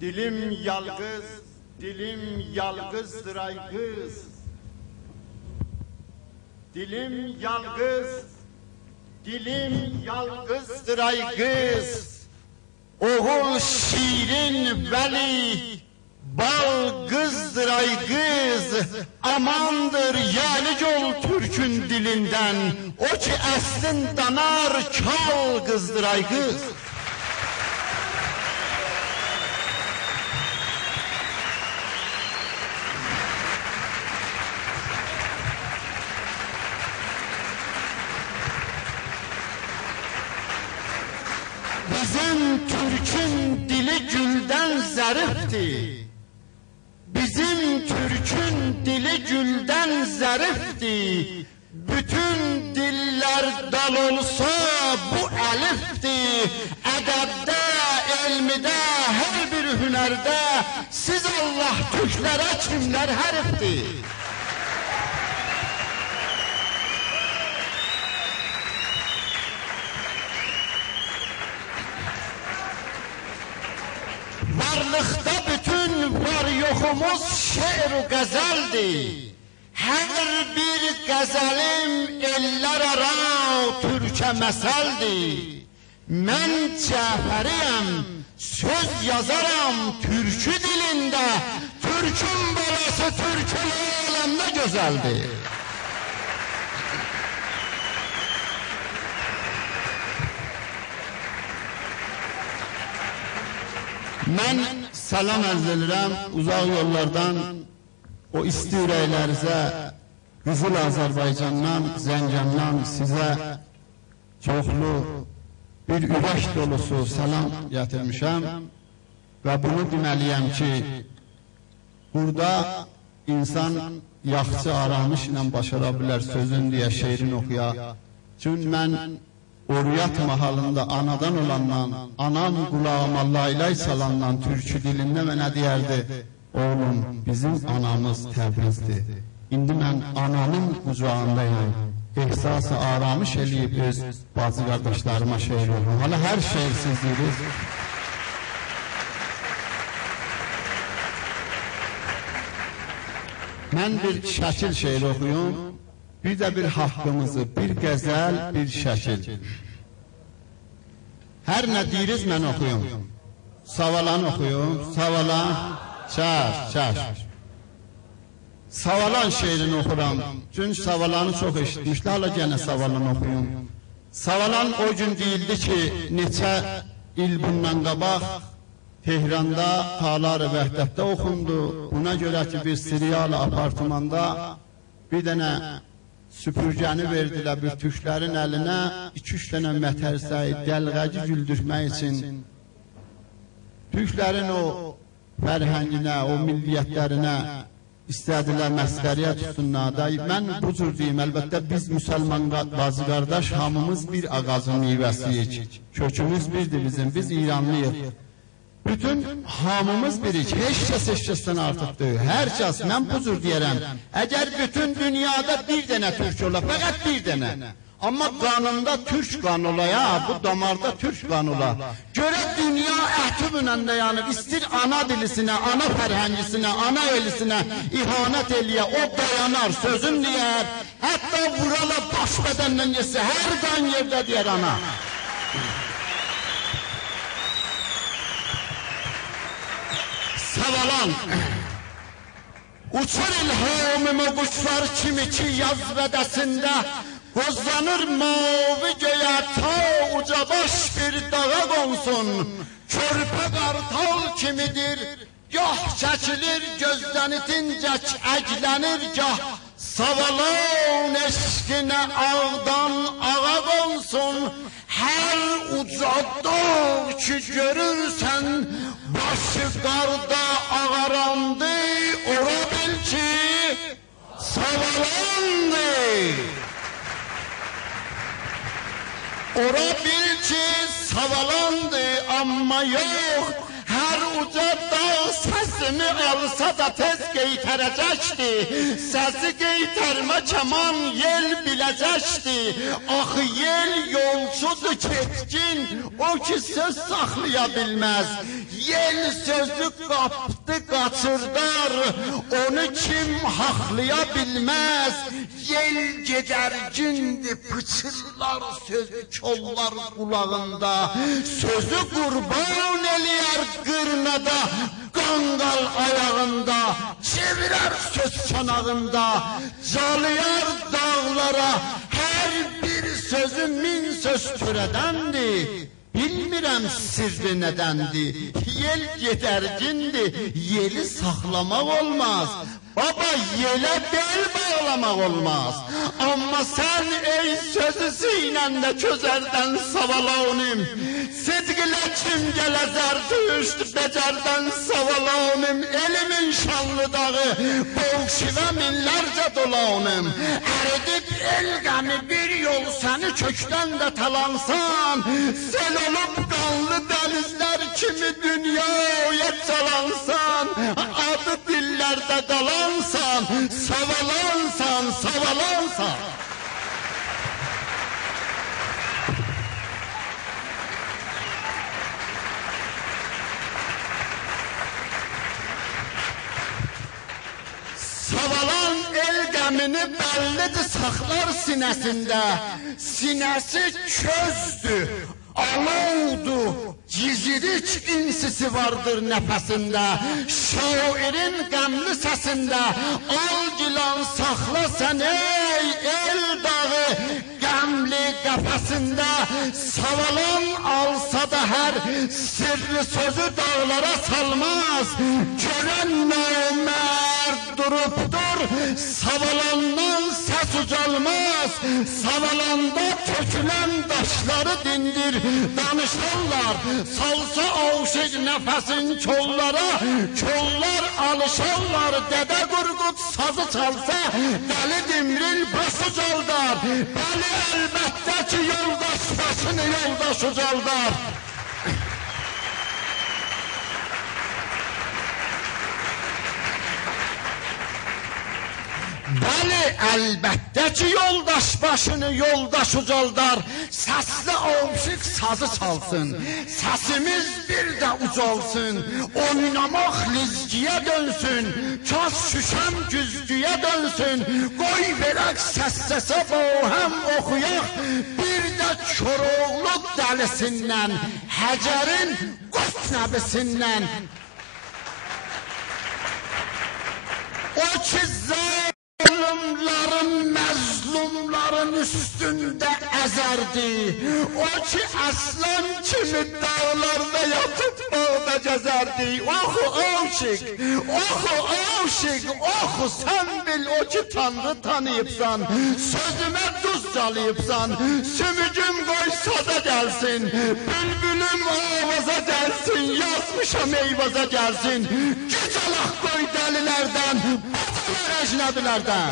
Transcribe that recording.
Dilim yalgız, dilim yalgızdır ay kız. Dilim yalgız, dilim yalgızdır ay kız. Oğul şirin veli, bal kızdır ay kız. Amandır yalik ol Türk'ün dilinden, o ki əslin danar kal kızdır ay kız. Bizim Türk'ün dili gülden zərifdir. Bizim Türk'ün dili gülden zərifdir. Bütün diller dal olsa bu elifdir. Ədəbdə, elmidə, her bir hünərdə siz Allah Türklərə kimlər hərifdir? Varlıkta bütün var yokumuz şiir ve gazeldi. Her bir gazelim eller ara Türk'e meseldi. Ben Caferiyim, söz yazarım Türk'ü dilinde. Türk'ün balası Türk'ün alemde güzeldi. Ben salam arz edirəm uzaq yollardan o isti ürəklərinizə, Qızıl Azərbaycandan, Zəncandan sizə çoxlu bir ürək dolusu salam gətirmişəm və bunu deməliyəm ki, burada insan yaxçı aramışla başara bilər sözün deyə şeirin oxuya. Çünki mən Uriyat mahalında anadan olandan, anan kulağıma laylay salandan Türkçü dilinde mənə deyərdi, oğlum bizim anamız Təbrizdir. İndi mən ananın qucağındayım, ehsası aramış eləyib öz bazı qardaşlarıma şeir oxuyum. Hala hər şeir siz deyirsiniz. Mən bir şəkil şeir oxuyum. Bir de bir hakkımızı, bir gazel, bir şəkil. Her ne deyiriz mən oxuyum. Savalan oxuyum, savalan, çar. Savalan şeirini oxuram. Çünkü savalanı çok eşitmişler, hala gene savalan oxuyum. Savalan o gün deyildi ki, neçə il bundan qabaq Tehranda, Talar-ı Vəhdətdə oxundu. Buna göre ki bir Siriyalı apartmanda bir dənə süpürgəni verdilər bir türklərin əlinə, 2-3 dənə mətərsəyi, dəlğəci güldürmək üçün türklərin o fərhənginə, o milliyyətlərinə istədilər məsxəriyə tutsunlar da. Mən bu cür deyim, əlbəttə biz müsəlman bazı qardaş hamımız bir ağacın meyvəsiyik, kökümüz birdir bizim, biz İranlıyıq. Bütün hamımız birik, heç kəsdən artıq deyil. Hər kəs, mən bu cür deyərəm, əgər bütün dünyada bir dənə türk ola, fəqət bir dənə, amma qanunda türk qan ola ya, bu damarda türk qan ola. Görə dünya əhtübünəndə yanıb, istir ana dilisinə, ana fərhəngisinə, ana elisinə ihanət eləyə, o dayanar, sözün deyər, hətta vurala baş bədəndən yesə, hər qan yerdə deyər ana. Savalan uçar ilhamımı kuşlar kimi ki yaz vədəsində qozlanır mavi göyə ta uca baş bir dağa qonsun. Körpə qartal kimidir, gah çəkilir gözdən itincək əglənir, gah savalan eşqinə ağdan ağa qonsun. Hər uca dağ ki görürsən, başı qarda ağarandı, ora bil ki savalandı. Ora bil ki savalandı, amma yox, hər uca dağ səsimi alsa da tez qeytərəcəkdi. Səsi qeytərmə kəman yel biləcəkdi. Axı yel yolcudur keçkin, o ki söz saxlaya bilməz. Yel sözü qapdı qaçırdar, onu kim haqlaya bilməz. Yel gedərgindir, pıçırlar sözü kollar qulağında. Sözü qurban eləyər qırnada, qanqal ayağında. Çevirər söz çanağında, calayar dağlara. Hər bir sözü min söz törədəndir. Bilmirəm sirri nədəndir. Yel gedərgindir, yeli saxlamaq olmaz. Baba, yelə bel bağlamaq olmaz. Amma sən ey sözü sinəndə közərdən savalanim. Sidqilə kim gələzər düşd becərdən savalanim. Elimin şanlı dağı boğşivə minlərcə dolanım. Əridib el qəmi bir yol səni kökdən də talansan. Sel olup qanlı dənizlər kimi dünyaya calansan. Adı dillərdə qalansan, savalansan, savalansan. Savalan el qəmini bəllidir saxlar sinəsində. Sinəsi közdür, alovdur, cizirik insisi vardır nəfəsində. Şairin qəmli səsində al gilan saxla sən ey el dağı qəmli qəfəsində. Savalan alsa da hər sirli sözü dağlara salmaz. Görən namərd durubdur, savalandan səs ucalmaz. Savalanda tökülən daşları dindir danışarlar. Salsa aşık nəfəsin kollara, kollar alışarlar. Dədə Qurqud sazı çalsa, dəli dimril başı caldar. Bəli əlbəttə ki yoldaş başını yoldaş ucaldar. Bəli, əlbəttə ki, yoldaş başını yoldaş ucaldar. Səsli aşık sazı çalsın, səsimiz bir də ucalsın. Oynamaq lizgiyə dönsün, kas şüşəm güzgüyə dönsün. Qoy verək səs-səsə bohəm oxuyaq, bir də Koroğlu dəlisindən, Həcərin qoç nəbisindən. O ki zalimlerin, məzlumların üstündə əzərdi. O ki aslan kimi dağlarda yatıp bağda gəzərdi. Oxu aşık, oxu aşık, oxu sən bil o ki Tanrı tanıyıbsan. Sözümə duz calayıbsan, sümücüm qoy saza gəlsin. Bülbülüm avaza gəlsin, yazmışam eyvaza gəlsin. Güc alaq qoy dəlilərdən, batılar əcnəbilərdən.